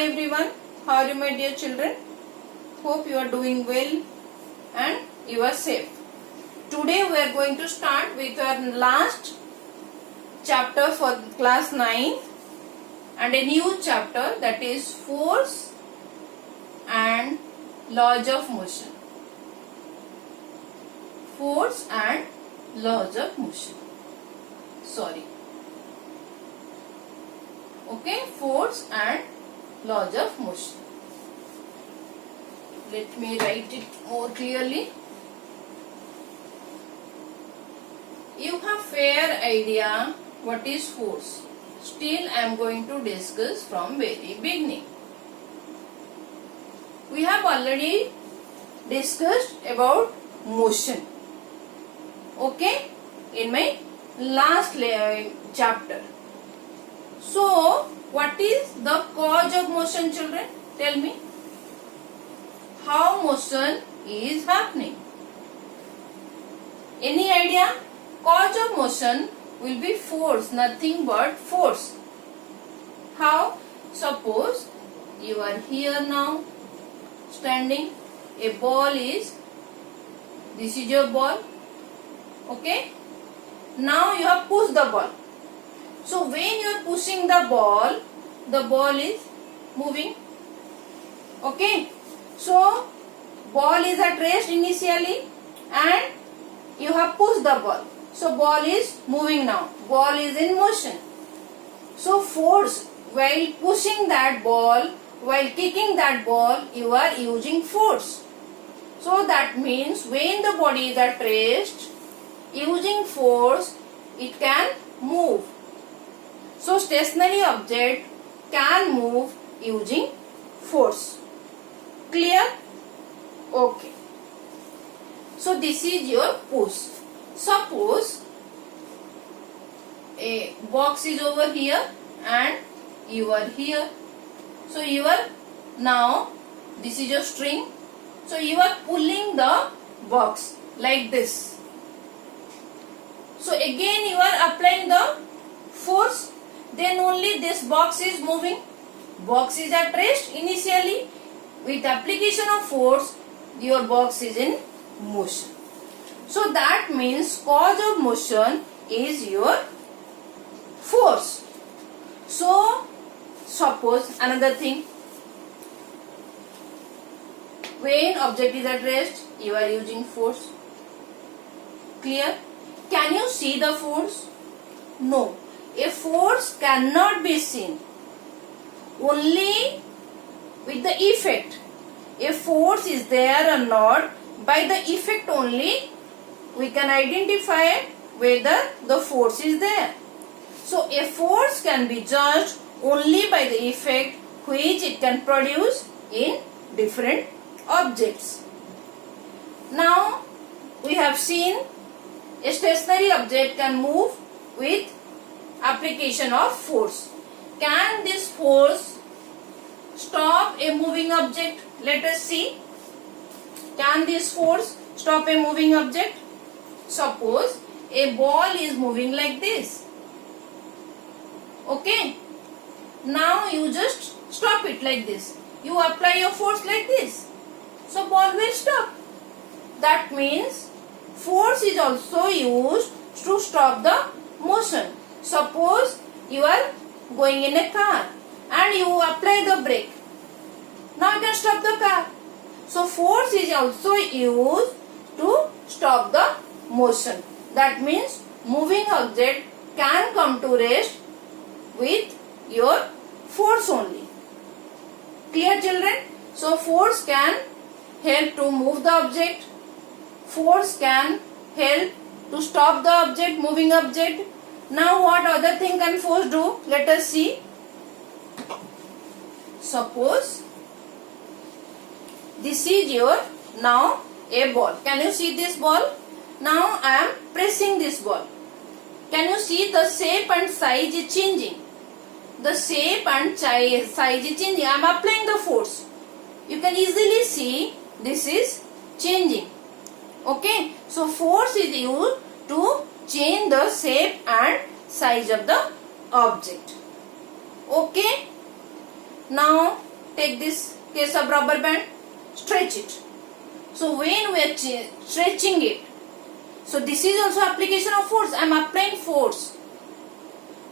Hi everyone, how are you my dear children? Hope you are doing well and you are safe. Today we are going to start with our last chapter for class 9 and a new chapter, that is force and laws of motion. Force and laws of motion. Okay, force and laws of motion. Let me write it more clearly. You have fair idea what is force. Still I am going to discuss from very beginning. We have already discussed about motion. Okay, in my last chapter. So, what is the cause of motion, children? Tell me. How motion is happening? Any idea? Cause of motion will be force, nothing but force. How? Suppose you are here now, standing. A ball is, this is your ball. Okay? Now you have pushed the ball. So when you are pushing the ball is moving. Okay? So ball is at rest initially and you have pushed the ball. So ball is moving now. Ball is in motion. So force, while pushing that ball, while kicking that ball, you are using force. So that means when the body is at rest, using force, it can move. So stationary object can move using force. Clear? Okay. So this is your push. Suppose a box is over here and you are here. So you are now, this is your string. So you are pulling the box like this. So again you are applying the force. Then only this box is moving. Box is at rest initially. With application of force, your box is in motion. So that means cause of motion is your force. So suppose another thing. When object is at rest, you are using force. Clear? Can you see the force? No. A force cannot be seen. Only with the effect. A force is there or not, by the effect only we can identify whether the force is there. So a force can be judged only by the effect which it can produce in different objects. Now we have seen a stationary object can move with application of force. Can this force stop a moving object? Let us see. Can this force stop a moving object? Suppose a ball is moving like this. Okay. Now you just stop it like this. You apply your force like this. So ball will stop. That means force is also used to stop the motion. Suppose you are going in a car and you apply the brake. Now you can stop the car. So force is also used to stop the motion. That means moving object can come to rest with your force only. Clear, children? So force can help to move the object. Force can help to stop the object, moving object. Now what other thing can force do? Let us see. Suppose this is your now a ball. Can you see this ball? Now I am pressing this ball. Can you see the shape and size is changing? The shape and size is changing. I am applying the force. You can easily see this is changing. Okay. So force is used to change the shape and size of the object. Okay. Now take this case of rubber band, stretch it. So when we are stretching it, so this is also application of force. I am applying force.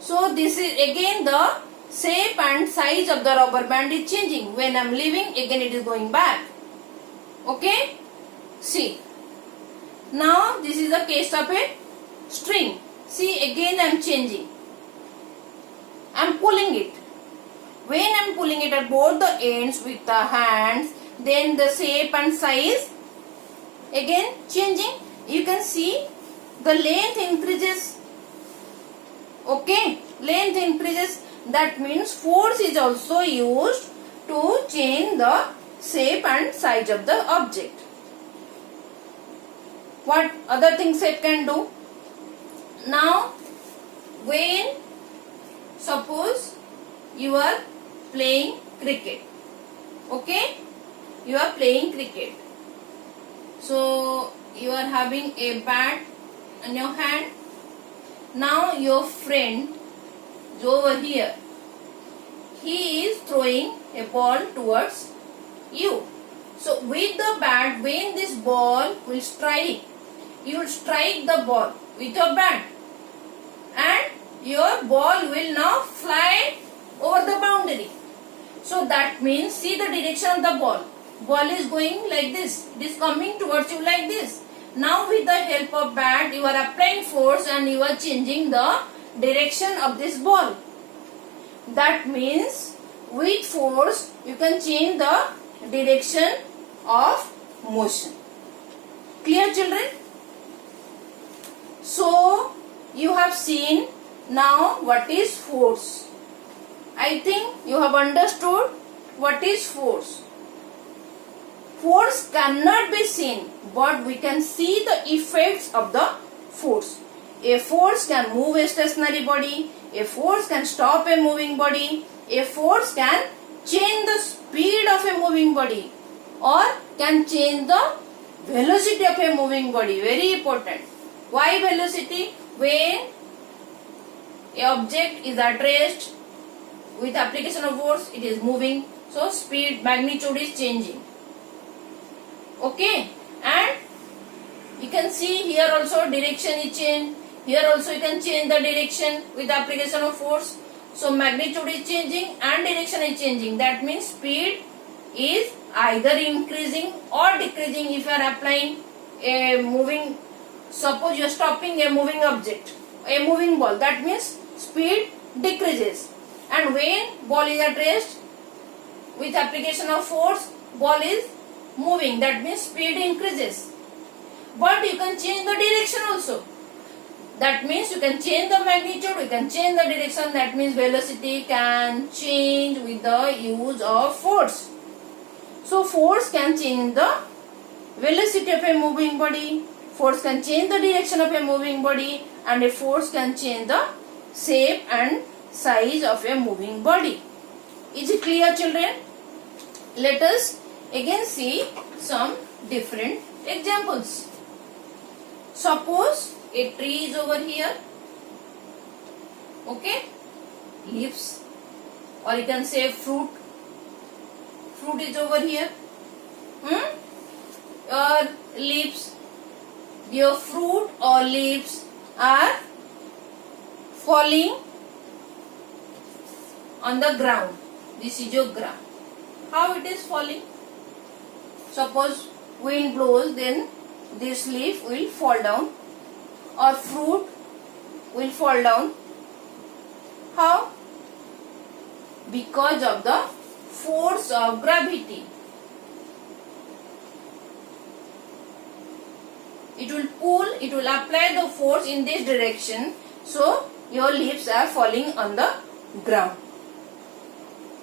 So this is again the shape and size of the rubber band is changing. When I am leaving, again it is going back. Okay? See. Now this is the case of a string. See, again I am changing. I am pulling it. When I am pulling it at both the ends with the hands, then the shape and size again changing. You can see the length increases. Okay, length increases. That means force is also used to change the shape and size of the object. What other things it can do? Now, when suppose you are playing cricket, okay, you are playing cricket, so you are having a bat in your hand. Now your friend is over here, he is throwing a ball towards you. So with the bat, when this ball will strike, you will strike the ball with your bat and your ball will now fly over the boundary. So that means, see the direction of the ball. Ball is going like this. It is coming towards you like this. Now with the help of bat, you are applying force and you are changing the direction of this ball. That means with force, you can change the direction of motion. Clear, children? So you have seen now what is force. I think you have understood what is force. Force cannot be seen, but we can see the effects of the force. A force can move a stationary body, a force can stop a moving body, a force can change the speed of a moving body or can change the velocity of a moving body. Very important. Why velocity? When a object is at rest, with application of force, it is moving. So speed, magnitude is changing. Okay, and you can see here also direction is changed. Here also you can change the direction with application of force. So magnitude is changing and direction is changing. That means speed is either increasing or decreasing if you are applying a moving. Suppose you are stopping a moving object, a moving ball. That means speed decreases. And when ball is at rest, with application of force, ball is moving. That means speed increases. But you can change the direction also. That means you can change the magnitude, you can change the direction. That means velocity can change with the use of force. So force can change the velocity of a moving body. Force can change the direction of a moving body, and a force can change the shape and size of a moving body. Is it clear, children? Let us again see some different examples. Suppose a tree is over here, okay, leaves, or you can say fruit. Fruit is over here, or leaves. Your fruit or leaves are falling on the ground. This is your ground. How it is falling? Suppose wind blows, then this leaf will fall down, or fruit will fall down. How? Because of the force of gravity. It will pull, it will apply the force in this direction. So your leaves are falling on the ground.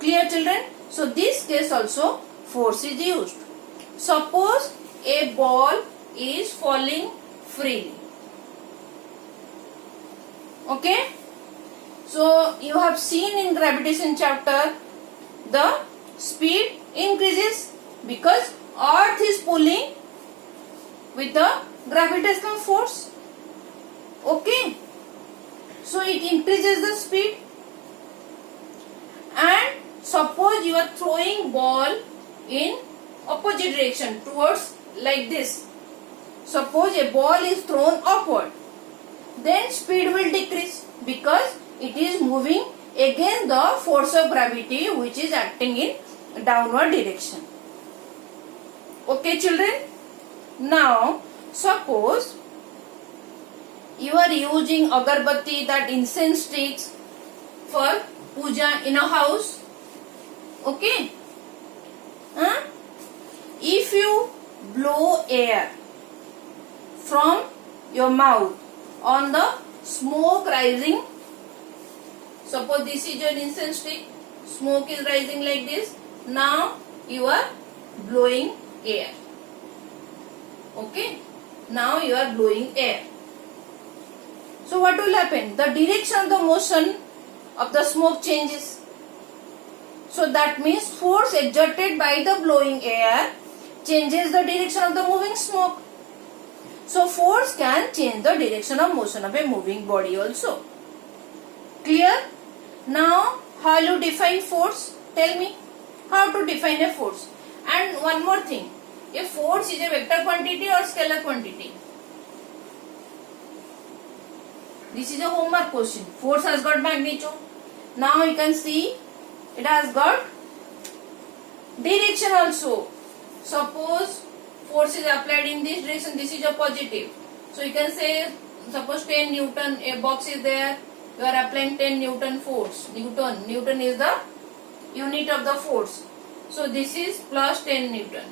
Clear, children? So this case also force is used. Suppose a ball is falling freely. Okay? So you have seen in gravitation chapter, the speed increases because earth is pulling with the gravitational force. Okay? So it increases the speed. And suppose suppose you are throwing ball in opposite direction towards like this. Suppose a ball is thrown upward, then speed will decrease because it is moving against the force of gravity which is acting in downward direction. Okay children? Now suppose you are using agarbatti, that incense sticks, for puja in a house. Okay? If you blow air from your mouth on the smoke rising, suppose this is your incense stick, smoke is rising like this, now you are blowing air. Okay? Now you are blowing air. So what will happen? The direction of the motion of the smoke changes. So that means force exerted by the blowing air changes the direction of the moving smoke. So force can change the direction of motion of a moving body also. Clear? Now how you define force? Tell me how to define a force. And one more thing, a force is a vector quantity or scalar quantity? This is a homework question. Force has got magnitude. Now you can see it has got direction also. Suppose force is applied in this direction, this is a positive. So you can say, suppose 10 Newton, a box is there, you are applying 10 Newton force. Newton is the unit of the force. So this is plus 10 Newton.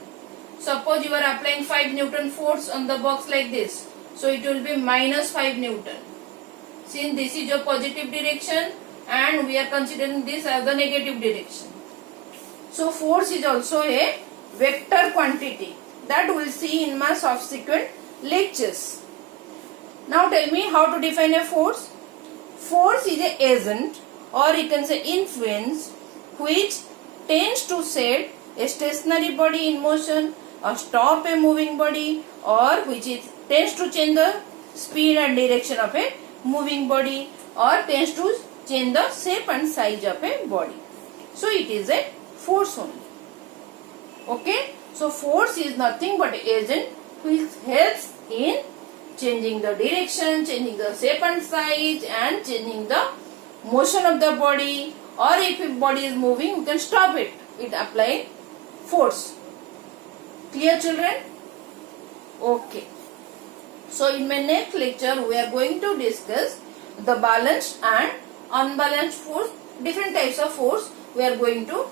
Suppose you are applying 5 Newton force on the box like this. So it will be minus 5 Newton. Since this is your positive direction and we are considering this as the negative direction. So force is also a vector quantity. That we will see in my subsequent lectures. Now tell me how to define a force. Force is an agent, or you can say influence, which tends to set a stationary body in motion or stop a moving body, or which tends to change the speed and direction of a moving body, or tends to change the shape and size of a body. So it is a force only. Okay? So force is nothing but agent which helps in changing the direction, changing the shape and size, and changing the motion of the body, or if a body is moving, we can stop it with applying force. Clear children? Okay. So in my next lecture we are going to discuss the balanced and unbalanced force, different types of force we are going to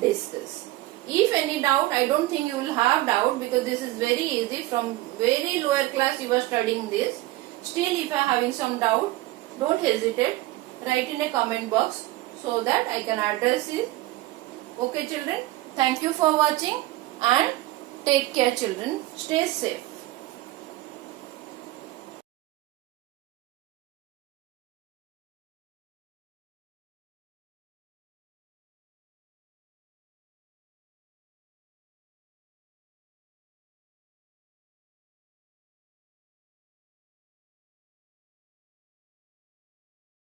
discuss. If any doubt, I don't think you will have doubt because this is very easy. From very lower class you are studying this. Still if you are having some doubt, don't hesitate. Write in a comment box so that I can address it. Okay children, thank you for watching and take care children. Stay safe.